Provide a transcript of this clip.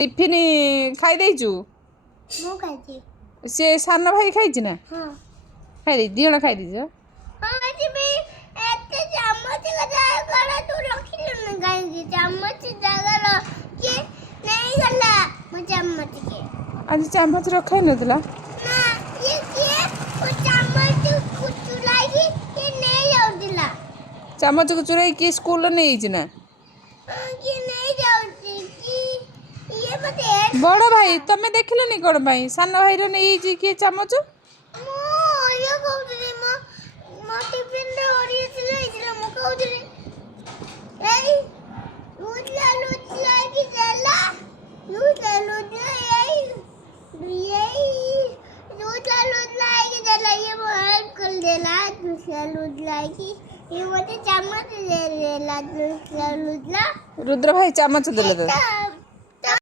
Tiffin खाई देचु ମୁଁ ଖାଇଛି। से सान भाई खाई ना ହଁ खाई दे दी जण खाई दीज ହଁ ଯିବି ଏତେ ଚାମଚ ଜାଗାରେ ତୁ ରଖିଲୁନି କାହିଁକି ଚାମଚ ଜାଗାର କିଏ ନେଇଗଲା ମୋ ଚାମଚ କିଏ आज चामच रखाई नथला ନା ଇଏ କିଏ ମୋ ଚାମଚ ଚୁରାଇକି କିଏ ନେଇଯାଉଥିଲା चामच को चुराई किए स्कूल नहीं ना କିଏ ନେଇଯାଉଛି କି ଇଏ ମତେ बड़ भाई तमे देखिलनी कोन भाई सान भाई रो नहीं किए चामच ମୁଁ ଇଏ କହୁଥିଲି ମୋ ଟିଫିନରେ ଓରିଆ ଥିଲା ଏଇଥିଲା ମୁଁ କହୁଥିଲି ଏଇ ଲୁଚଲା କି ଦେଲା ଲୁଚଲା ଏଇ ଲୁଚଲା କି ଦେଲା ये वो हेल्प कर देला लुचला कि ये मुझे चम्मच दे देला लुचला रुद्र भाई चामच देले तो तो